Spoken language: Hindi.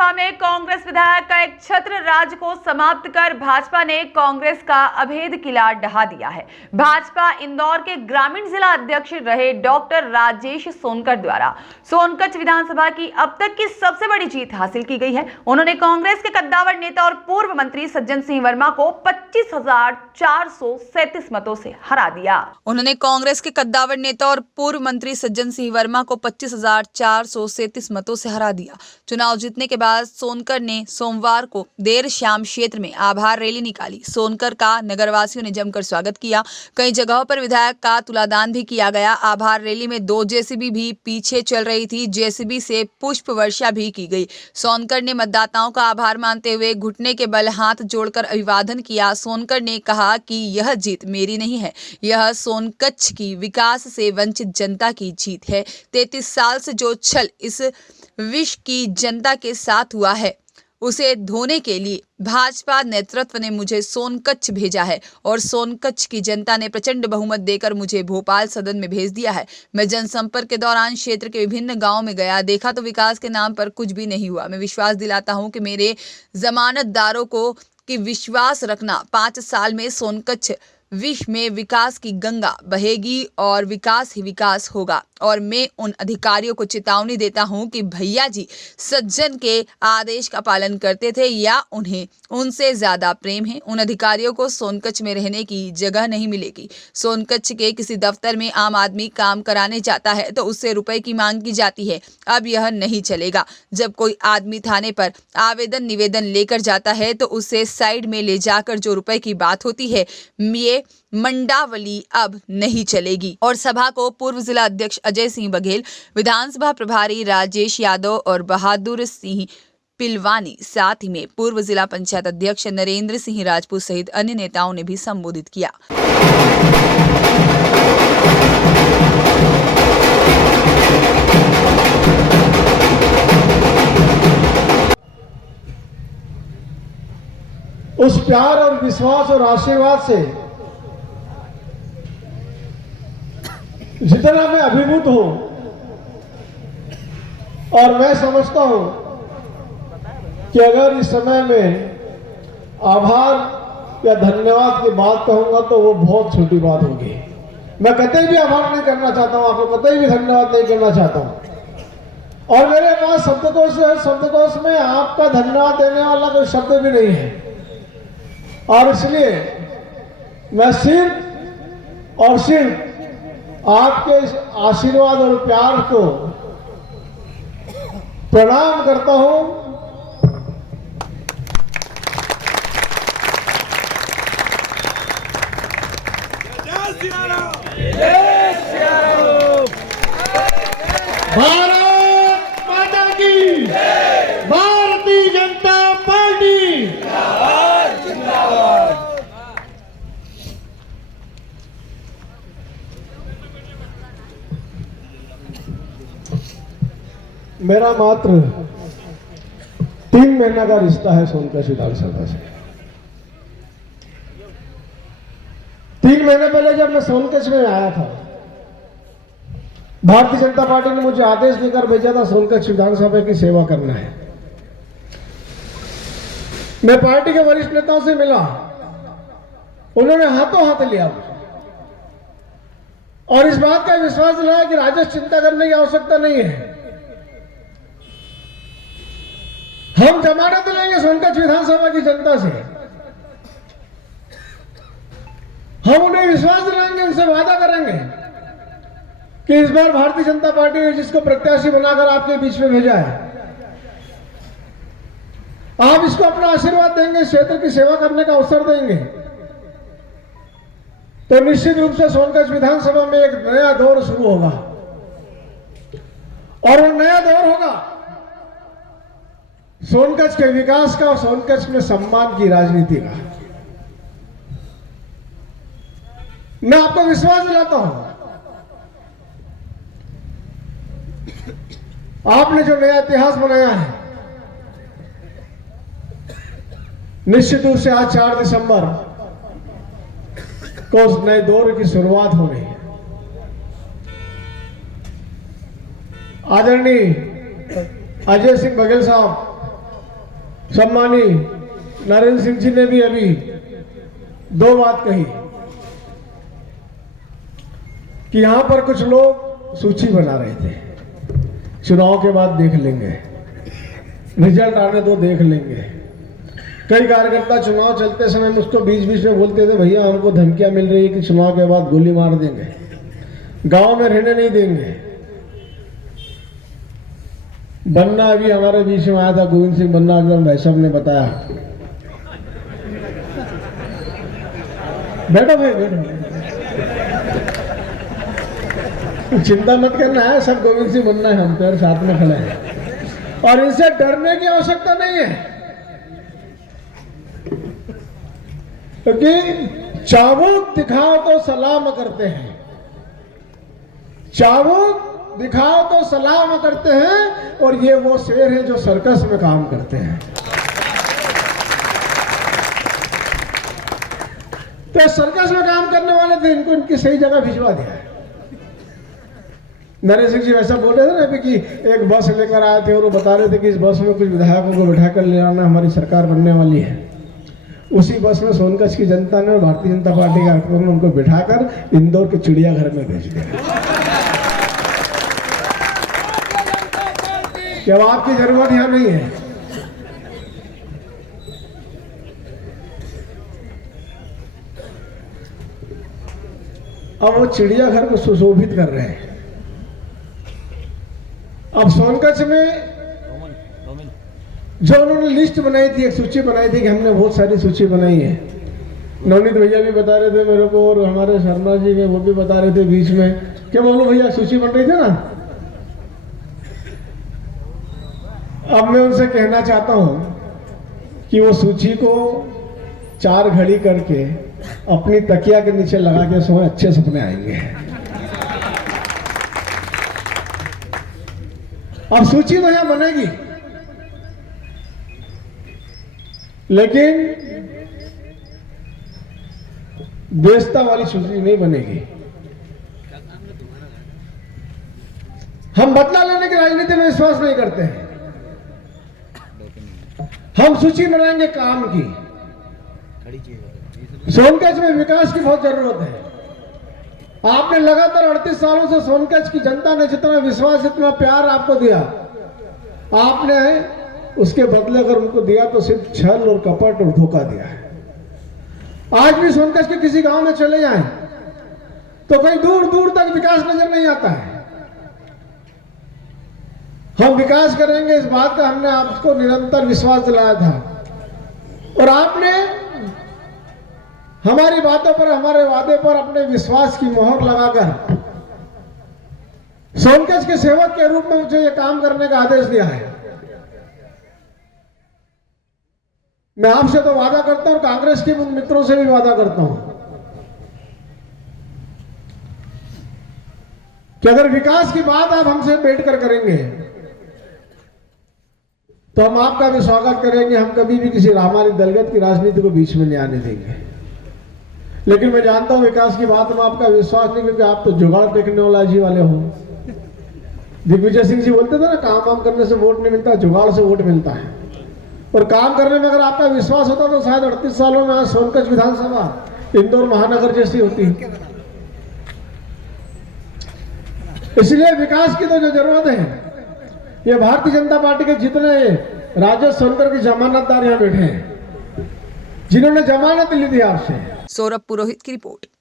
विधानसभा में कांग्रेस विधायक का एक छत्र राज को समाप्त कर भाजपा ने कांग्रेस का अभेद किला ढहा दिया है। भाजपा इंदौर के ग्रामीण जिला अध्यक्ष रहे डॉक्टर राजेश सोनकर द्वारा सोनकच्छ विधानसभा की अब तक की सबसे बड़ी जीत हासिल की गई है। उन्होंने कांग्रेस के कद्दावर नेता और पूर्व मंत्री सज्जन सिंह वर्मा को 25,437 मतों से हरा दिया। उन्होंने कांग्रेस के कद्दावर नेता और पूर्व मंत्री सज्जन सिंह वर्मा को 25,437 मतों से हरा दिया। चुनाव जीतने के बाद सोनकर ने सोमवार को देर शाम क्षेत्र में आभार रैली निकाली। सोनकर का नगरवासियों ने जमकर स्वागत किया। कई जगहों पर विधायक का तुलादान भी किया गया। आभार रैली में 2 जेसीबी भी पीछे चल रही थी। जेसीबी से पुष्प वर्षा भी की गई। सोनकर ने मतदाताओं का आभार मानते हुए घुटने के बल हाथ जोड़कर अभिवादन किया। सोनकर ने कहा कि यह जीत मेरी नहीं है, यह सोनकच्छ की विकास से वंचित जनता की जीत है। 33 साल से जो छल इस विश्व की जनता के साथ हुआ है, उसे धोने के लिए भाजपा नेतृत्व ने मुझे सोनकच्छ भेजा है और सोनकच्छ की जनता ने प्रचंड बहुमत देकर मुझे भोपाल सदन में भेज दिया है। मैं जनसंपर्क के दौरान क्षेत्र के विभिन्न गांवों में गया, देखा तो विकास के नाम पर कुछ भी नहीं हुआ। मैं विश्वास दिलाता हूं कि मेरे जमानतदारों को कि विश्वास रखना 5 साल में सोनकच्छ विश्व में विकास की गंगा बहेगी और विकास ही विकास होगा। और मैं उन अधिकारियों को चेतावनी देता हूं कि भैया जी सज्जन के आदेश का पालन करते थे या उन्हें उनसे ज्यादा प्रेम है। उन अधिकारियों को सोनकच्छ में रहने की जगह नहीं मिलेगी। सोनकच्छ के किसी दफ्तर में आम आदमी काम कराने जाता है तो उससे रुपए की मांग की जाती है। अब यह नहीं चलेगा। जब कोई आदमी थाने पर आवेदन निवेदन लेकर जाता है तो उसे साइड में ले जाकर जो रुपए की बात होती है, ये मंडावली अब नहीं चलेगी। और सभा को पूर्व जिला अध्यक्ष अजय सिंह बघेल, विधानसभा प्रभारी राजेश यादव और बहादुर सिंह पिलवानी, साथ ही में पूर्व जिला पंचायत अध्यक्ष नरेंद्र सिंह राजपूत सहित अन्य नेताओं ने भी संबोधित किया। उस प्यार और विश्वास और आशीर्वाद से जितना मैं अभिभूत हूं और मैं समझता हूं कि अगर इस समय में आभार या धन्यवाद की बात कहूंगा तो वो बहुत छोटी बात होगी। मैं कतई भी आभार नहीं करना चाहता हूं, आपको कतई भी धन्यवाद नहीं करना चाहता हूं। और मेरे पास शब्दकोश है, शब्दकोश में आपका धन्यवाद देने वाला कोई शब्द भी नहीं है। और इसलिए मैं सिर्फ और सिर्फ आपके आशीर्वाद और प्यार को प्रणाम करता हूं। भारत माता की, भारतीय जनता पार्टी जिंदाबाद। मेरा मात्र 3 महीना का रिश्ता है सोनकच्छ विधानसभा से। 3 महीने पहले जब मैं सोनकच्छ में आया था, भारतीय जनता पार्टी ने मुझे आदेश देकर भेजा था सोनकच्छ विधानसभा की सेवा करना है। मैं पार्टी के वरिष्ठ नेताओं से मिला, उन्होंने हाथों हाथ लिया और इस बात का विश्वास दिलाया कि राजेश चिंता करने की आवश्यकता नहीं है, हम जमानत लेंगे सोनकच्छ विधानसभा की जनता से। हम उन्हें विश्वास दिलाएंगे, उनसे वादा करेंगे कि इस बार भारतीय जनता पार्टी ने जिसको प्रत्याशी बनाकर आपके बीच में भेजा है, आप इसको अपना आशीर्वाद देंगे, क्षेत्र की सेवा करने का अवसर देंगे, तो निश्चित रूप से सोनकच्छ विधानसभा में एक नया दौर शुरू होगा। और वो नया दौर होगा सोनकच्छ के विकास का और सोनकच्छ में सम्मान की राजनीति का। मैं आपको विश्वास दिलाता हूं, आपने जो नया इतिहास बनाया है, निश्चित रूप से आज 4 दिसंबर को उस नए दौर की शुरुआत हो रही है। आदरणीय अजय सिंह बघेल साहब सम्मानी नरेंद्र सिंह जी ने भी अभी दो बात कही कि यहां पर कुछ लोग सूची बना रहे थे, चुनाव के बाद देख लेंगे, रिजल्ट आने दो देख लेंगे। कई कार्यकर्ता चुनाव चलते समय मुझको बीच बीच में बोलते थे, भैया हमको धमकियां मिल रही है कि चुनाव के बाद गोली मार देंगे, गांव में रहने नहीं देंगे। बन्ना अभी हमारे बीच में आया था, गोविंद सिंह बन्ना, एकदम भाई साहब ने बताया। बैठो भाई बैठो, चिंता मत करना है, सब गोविंद सिंह बन्ना है, हम तो साथ में खड़े हैं और इनसे डरने की आवश्यकता नहीं है, क्योंकि चाबुक दिखाओ तो सलाम करते हैं, चाबुक दिखाओ तो सलाम करते हैं। और ये वो शेर हैं जो सर्कस में काम करते हैं। तो सर्कस में काम करने वाले थे, इनको इनकी सही जगह भिजवा दिया है। नरेंद्र सिंह जी वैसा बोल रहे थे ना कि एक बस लेकर आए थे और वो बता रहे थे कि इस बस में कुछ विधायकों को बैठा कर ले आना, हमारी सरकार बनने वाली है। उसी बस में सोनकच्छ की जनता ने और भारतीय जनता पार्टी के कार्यकर्ताओं ने उनको बिठाकर इंदौर के चिड़ियाघर में भेज दिया कि अब आपकी जरूरत यहां नहीं है। अब वो चिड़ियाघर को सुशोभित कर रहे हैं। अब सोनकच्छ में जो उन्होंने लिस्ट बनाई थी, एक सूची बनाई थी कि हमने बहुत सारी सूची बनाई है, नवनीत भैया भी बता रहे थे मेरे को और हमारे शर्मा जी ने वो भी बता रहे थे बीच में, क्या बोलो भैया सूची बन रही थी ना। अब मैं उनसे कहना चाहता हूं कि वो सूची को 4 घड़ी करके अपनी तकिया के नीचे लगा के सोए, अच्छे सपने आएंगे। अब सूची तो यहां बनेगी, लेकिन बेइज्जती वाली सूची नहीं बनेगी। हम बदला लेने की राजनीति में विश्वास नहीं करते हैं। हम सूची बनाएंगे काम की। सोनकच्छ में विकास की बहुत जरूरत है। आपने लगातार 38 सालों से सोनकच्छ की जनता ने जितना विश्वास, जितना प्यार आपको दिया, आपने उसके बदले अगर उनको दिया तो सिर्फ छल और कपट और धोखा दिया है। आज भी सोनकच्छ के किसी गांव में चले जाएं तो कहीं दूर दूर तक विकास नजर नहीं आता है। हम विकास करेंगे, इस बात का हमने आपको निरंतर विश्वास दिलाया था और आपने हमारी बातों पर, हमारे वादे पर अपने विश्वास की मोहर लगाकर सोनकच्छ के सेवक के रूप में मुझे यह काम करने का आदेश दिया है। मैं आपसे तो वादा करता हूं, कांग्रेस के उन मित्रों से भी वादा करता हूं कि अगर विकास की बात आप हमसे बैठकर करेंगे तो हम आपका भी स्वागत करेंगे। हम कभी भी किसी हमारी दलगत की राजनीति को बीच में नहीं आने देंगे। लेकिन मैं जानता हूं विकास की बात में आपका विश्वास नहीं, क्योंकि आप तो जुगाड़ टेक्नोलॉजी वाले हो। दिग्विजय सिंह जी बोलते थे ना, काम वाम करने से वोट नहीं मिलता, जुगाड़ से वोट मिलता है। और काम करने में अगर आपका विश्वास होता तो शायद 38 सालों में आज सोनकच्छ विधानसभा इंदौर महानगर जैसी होती। इसलिए विकास की तो जो जरूरत है, ये भारतीय जनता पार्टी के जितने राजेश सोनकर की जमानतदार यहाँ बैठे हैं, जिन्होंने जमानत ली थी आपसे। सौरभ पुरोहित की रिपोर्ट।